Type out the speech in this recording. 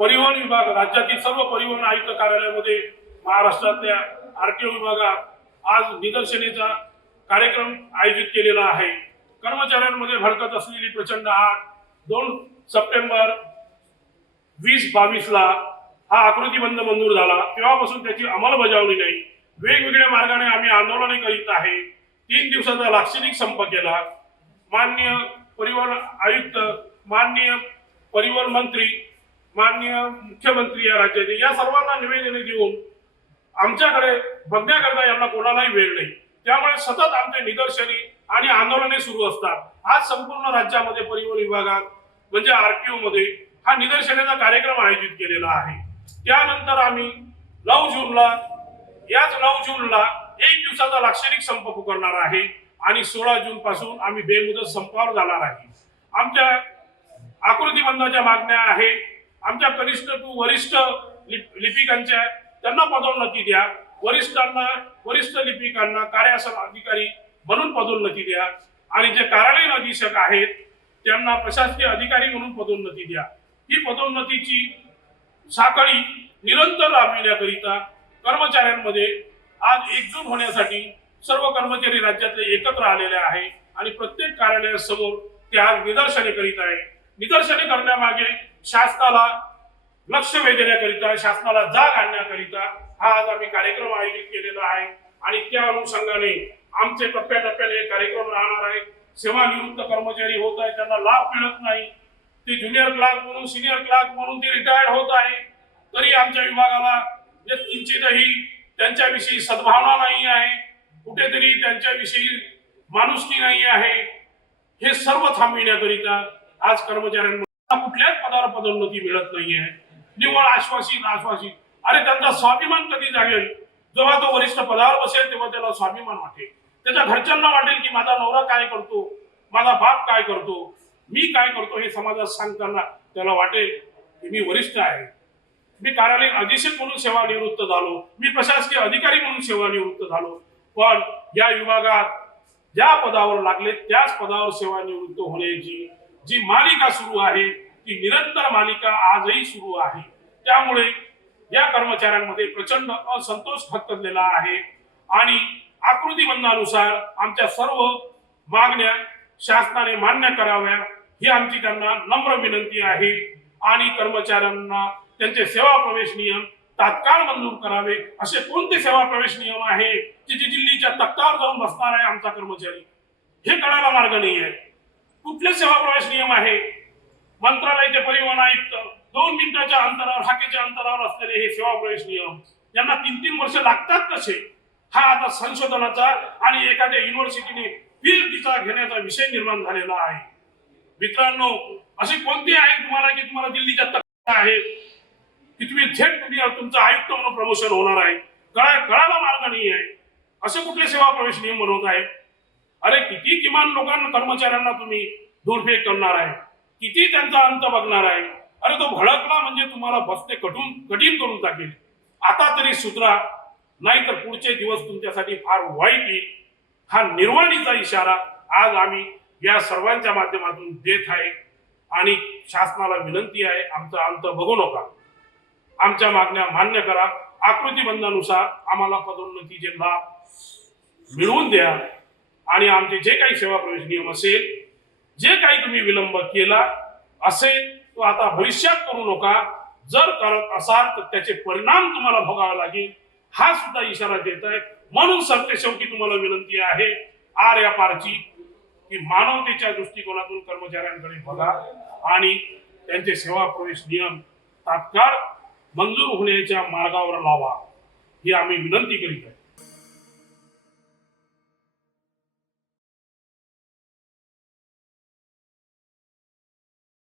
परिवहन विभाग राज्यातील सर्व परिवहन आयुक्त कार्यालयामध्ये महाराष्ट्रातल्या आरटीओ विभागात आज निदर्शनेचा कार्यक्रम आयोजित केलेला आहे। कर्मचाऱ्यांमध्ये भडकत असलेली प्रचंड आग 2 सप्टेंबर 2022 ला हा आकृतीबंध मंजूर झाला, तेव्हापासून त्याची अंमलबजावणी नाही। वेगवेगळ्या मार्गाने आम्ही आंदोलने करीत आहे। 3 दिवसाचा लाक्षणिक संप केला। माननीय परिवहन आयुक्त, माननीय परिवहन मंत्री, माननीय मुख्यमंत्री या राज्याचे या सर्वांना निवेदने देऊन आमच्याकडे बघण्याकरता यांना कोणालाही वेळ नाही। त्यामुळे सतत आमचे निदर्शने आणि आंदोलने सुरू असतात। आज संपूर्ण राज्यामध्ये परिवहन विभागात म्हणजे आरटीओ मध्ये हा निदर्शनाचा कार्यक्रम आयोजित केलेला आहे। त्यानंतर आम्ही 9 जूनला याच 9 जूनला 1 दिवसाचा लाक्षणिक संप पुकारणार आहे आणि 16 जून पासून आम्ही बेमुदत संपावर जाणार आहे। आमच्या आकृतीबंधाच्या मागण्या आहे, आमच्या कनिष्ठ टू वरिष्ठ लिपिकांच्या त्यांना पदोन्नती द्या, वरिष्ठ लिपिकांना कार्यासन अधिकारी म्हणून पदोन्नती द्या आणि जे कार्यालयीन अधीक्षक आहेत त्यांना प्रशासकीय अधिकारी म्हणून पदोन्नती द्या। ही पदोन्नतीची साखळी निरंतर राबविण्याकरिता कर्मचाऱ्यांमध्ये आज एकजूट होण्यासाठी सर्व कर्मचारी राज्यातले एकत्र आलेले आहे आणि प्रत्येक कार्यालयासमोर ते आज निदर्शने करीत आहे। निदर्शने करण्यामागे शासनाला लक्ष वेधण्याकरिता, शासनाला जाग आणण्याकरिता हा आज आम्ही कार्यक्रम आयोजित केलेला आहे आणि त्या अनुषंगाने आमचे टप्प्याटप्प्याने कार्यक्रम राहणार आहे। सेवानिवृत्त कर्मचारी होत आहे, त्यांना लाभ मिळत नाही, ते ज्युनियर क्लार्क म्हणून, सिनियर क्लार्क म्हणून ते रिटायर्ड होत आहे, तरी आमच्या विभागाला किंचितही त्यांच्याविषयी सद्भावना नाही आहे, कुठेतरी त्यांच्याविषयी माणुसकी नाही आहे। हे सर्व थांबविण्याकरिता आज कर्मचाऱ्यांना कुठल्याच पदावर पदोन्नती मिळत नाहीये। निव्वळ आश्वासित। अरे त्यांचा स्वाभिमान कधी जागेल? जेव्हा तो वरिष्ठ पदावर बसेल तेव्हा त्याला स्वाभिमान वाटेल, त्याच्या घरच्यांना वाटेल की माझा नवरा काय करतो, माझा बाप काय करतो, मी काय करतो हे समाजात सांगताना त्याला वाटेल की मी वरिष्ठ आहे, मी कार्यालयीन अधीक्षक म्हणून सेवानिवृत्त झालो, मी प्रशासकीय अधिकारी म्हणून सेवानिवृत्त झालो, पण या विभागात ज्या पदावर लागले त्याच पदावर सेवानिवृत्त होण्याची जी मालिका सुरू आहे ती निरंतर मालिका आजही सुरू आहे। त्यामुळे या कर्मचाऱ्यांमध्ये प्रचंड असंतोष खतलेला आहे आणि आकृतीबंधानुसार आमच्या सर्व मागण्या शासनाने मान्य कराव्या ही आमची त्यांना नम्र विनंती आहे आणि कर्मचाऱ्यांना त्यांचे सेवा प्रवेश नियम तात्काळ मंजूर करावे। असे कोणते सेवा प्रवेश नियम आहे की जे दिल्लीच्या तख्तावर जाऊन बसणार आहे आमचा कर्मचारी? हे कळायला मार्ग नाही आहे। कुठले सेवा प्रवेश नियम आहे? मंत्रालयाचे परिवहन आयुक्त 2 मिनिटाच्या अंतरावर, हाकेच्या अंतरावर असलेले हे सेवा प्रवेश नियम यांना 3-3 वर्ष लागतात कसे? हा आता संशोधनाचा आणि एखाद्या युनिव्हर्सिटीने पीएचडीचा घेण्याचा विषय निर्माण झालेला आहे। मित्रांनो, असे कोणते आहे तुम्हाला की तुम्हाला दिल्लीच्या तख्ता आहे की तुम्ही थेट तुमचा आयुक्त म्हणून प्रमोशन होणार आहे? कळायला मार्ग नाही आहे। असे कुठले सेवा प्रवेश नियम बनवत आहे? अरे किती किमान लोकांना, कर्मचाऱ्यांना तुम्ही धूळफेक करणार आहे, किती त्यांचा अंत बघणार आहे? अरे तो भडकला म्हणजे तुम्हाला बसते कठीण करून टाकेल। आता तरी सुधरा, नाही तर पुढचे दिवस तुमच्यासाठी फार वाईट येईल। हा निर्वाणीचा इशारा आज आम्ही या सर्वांच्या माध्यमातून देत आहे आणि शासनाला विनंती आहे, आमचा अंत बघू नका, आमच्या मागण्या मान्य करा, आकृतीबंधानुसार आम्हाला पदोन्नतीचे लाभ मिळवून द्या आणि आमचे जे काही सेवा प्रवेश नियम असेल, जे काही तुम्ही विलंब केला असेल तो आता भविष्यात करू नका। जर करत असाल तर त्याचे परिणाम तुम्हाला भोगावे लागेल, हा सुद्धा इशारा देत आहे। म्हणून सरते शेवटी तुम्हाला विनंती आहे आर या पारची की मानवतेच्या दृष्टिकोनातून कर्मचाऱ्यांकडे बघा आणि त्यांचे सेवा प्रवेश नियम तात्काळ मंजूर होण्याच्या मार्गावर लावा ही आम्ही विनंती करीत आहे।